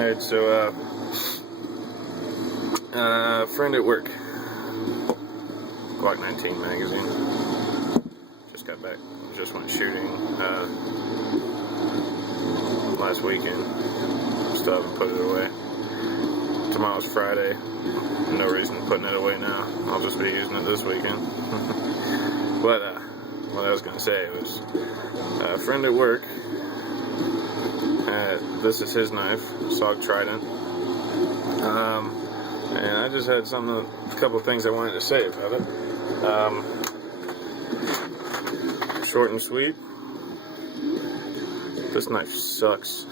Alright, so, friend at work, Glock 19 magazine, just got back, just went shooting, last weekend, still haven't put it away. Tomorrow's Friday, no reason putting it away now, I'll just be using it this weekend. But, what I was going to say was, a friend at work, this is his knife, Sog Trident, and I just had a couple of things I wanted to say about it. Short and sweet, this knife sucks.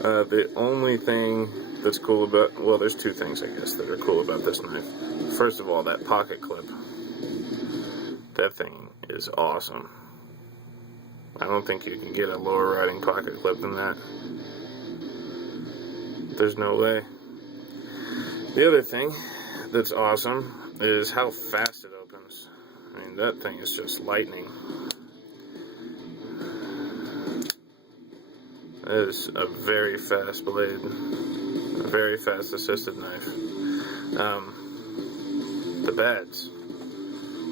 The only thing that's cool about, well, there's two things I guess that are cool about this knife. First of all, that pocket clip, that thing is awesome. I don't think you can get a lower riding pocket clip than that. There's no way. The other thing that's awesome is how fast it opens. I mean, that thing is just lightning. That is a very fast blade, a very fast assisted knife. The bads.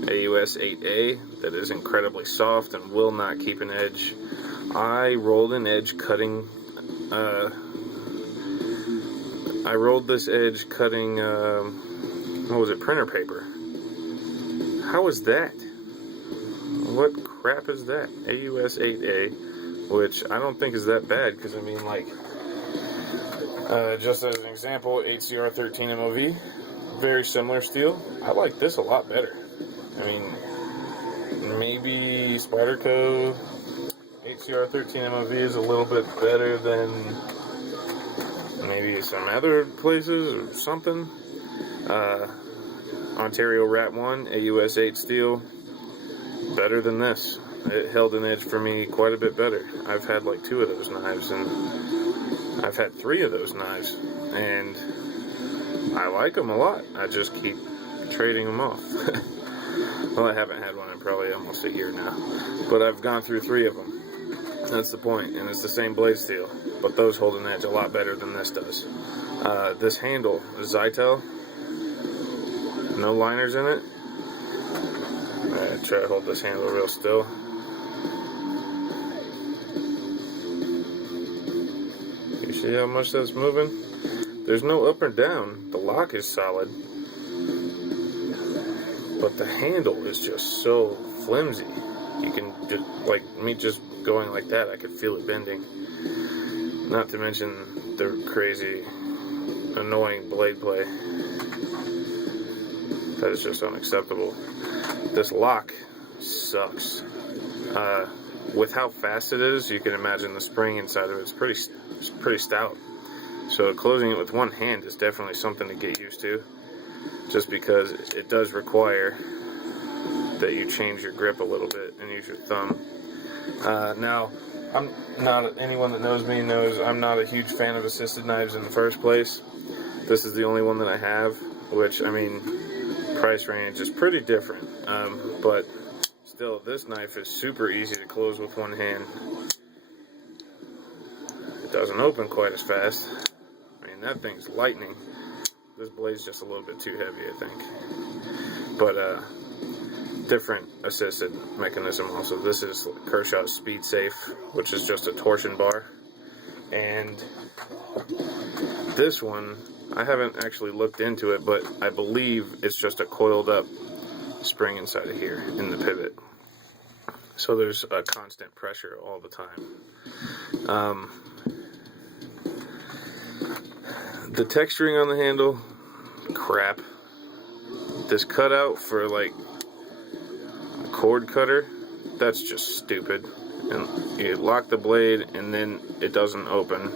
AUS 8A, that is incredibly soft and will not keep an edge. I rolled an edge cutting, I rolled this edge cutting, what was it, printer paper. How is that? What crap is that? AUS 8A, which I don't think is that bad, because I mean, like, just as an example, 8CR13 MOV, very similar steel. I like this a lot better. I mean, maybe Spyderco 8CR13 MOV is a little bit better than maybe some other places or something. Ontario Rat 1 AUS 8 steel, better than this. It held an edge for me quite a bit better. I've had like 2 of those knives, and I've had 3 of those knives, and I like them a lot. I just keep trading them off. Well, I haven't had one in probably almost a year now, but I've gone through 3 of them. That's the point, and it's the same blade steel, but those hold an edge a lot better than this does. This handle is Zytel, no liners in it. Try to hold this handle real still. You see how much that's moving? There's no up or down. The lock is solid, but the handle is just so flimsy. You can, like me just going like that, I could feel it bending. Not to mention the crazy, annoying blade play. That is just unacceptable. This lock sucks. With how fast it is, you can imagine the spring inside of it. It's pretty stout. So closing it with one hand is definitely something to get used to, just because it does require that you change your grip a little bit and use your thumb. Now, I'm not, anyone that knows me knows I'm not a huge fan of assisted knives in the first place. This is the only one that I have, which, I mean, price range is pretty different, but still, this knife is super easy to close with one hand. It doesn't open quite as fast. I mean, that thing's lightning. This blade's just a little bit too heavy, I think. But, different assisted mechanism also. This is Kershaw's Speed Safe, which is just a torsion bar. And this one, I haven't actually looked into it, but I believe it's just a coiled up spring inside of here in the pivot. So there's a constant pressure all the time. The texturing on the handle, crap. This cutout for like a cord cutter, that's just stupid. And you lock the blade and then it doesn't open.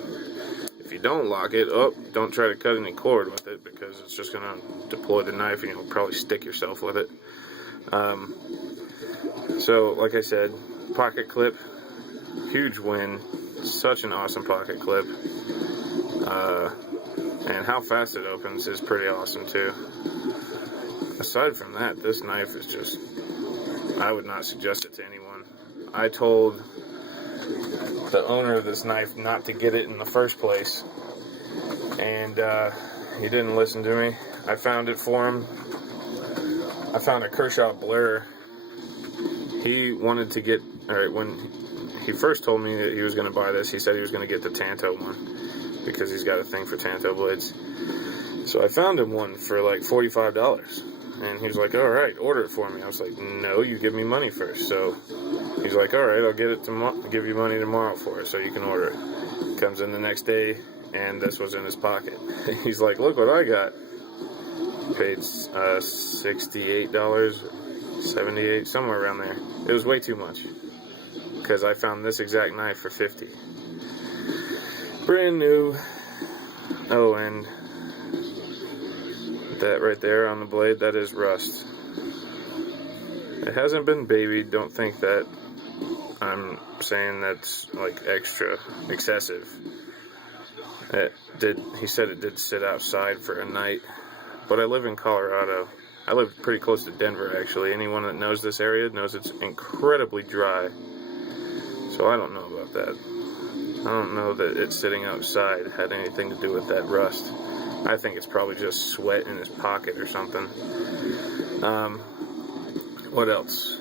If you don't lock it, don't try to cut any cord with it, because it's just going to deploy the knife and you'll probably stick yourself with it. So, like I said, pocket clip, huge win. Such an awesome pocket clip. And how fast it opens is pretty awesome too. Aside from that, this knife is just, I would not suggest it to anyone. I told the owner of this knife not to get it in the first place, and he didn't listen to me. I found it for him. I found a Kershaw Blur. He wanted to get, alright, when he first told me that he was going to buy this, he said he was going to get the Tanto one because he's got a thing for Tanto blades. So I found him one for like $45, and he was like, alright, order it for me. I was like, no, you give me money first. So he's like, alright, I'll get it give you money tomorrow for it so you can order it. Comes in the next day, and this was in his pocket. He's like, look what I got. Paid $68, $78, somewhere around there. It was way too much, because I found this exact knife for $50. Brand new. Oh, and that right there on the blade, that is rust. It hasn't been babied. Don't think that I'm saying that's like excessive. He said it did sit outside for a night, but I live in Colorado. I live pretty close to Denver, actually. Anyone that knows this area knows it's incredibly dry. So I don't know about that. I don't know that it sitting outside had anything to do with that rust. I think it's probably just sweat in his pocket or something. What else?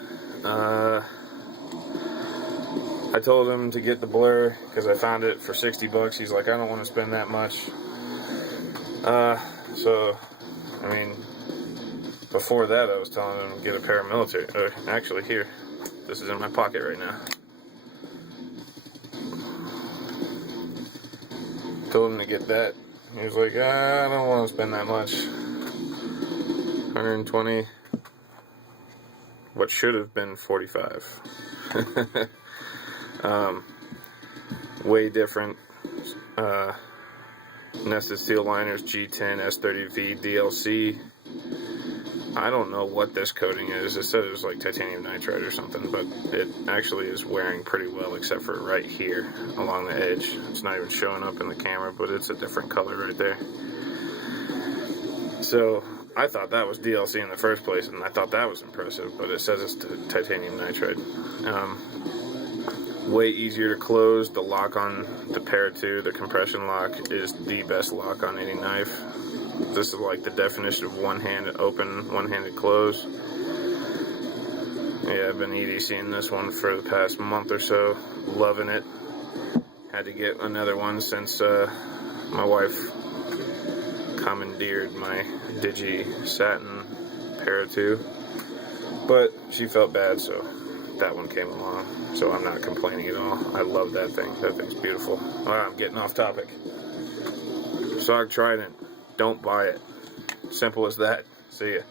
I told him to get the Blur because I found it for $60. He's like, I don't want to spend that much. So, I mean, before that I was telling him to get a pair of military. Actually, here. This is in my pocket right now. Told him to get that. He was like, I don't want to spend that much. 120. What should have been 45. Way different. Nested steel liners, G10, S30V, DLC. I don't know what this coating is. It said it was like titanium nitride or something, but it actually is wearing pretty well, except for right here along the edge. It's not even showing up in the camera, but it's a different color right there. So I thought that was DLC in the first place, and I thought that was impressive, but it says it's titanium nitride. Way easier to close. The lock on the Para 2, the compression lock, is the best lock on any knife. This is like the definition of one-handed open, one-handed close. Yeah, I've been EDCing this one for the past month or so. Loving it. Had to get another one since my wife commandeered my Digi Satin Para 2. But she felt bad, so that one came along. So I'm not complaining at all. I love that thing. That thing's beautiful. Alright, I'm getting off topic. Sog Trident. Don't buy it. Simple as that. See ya.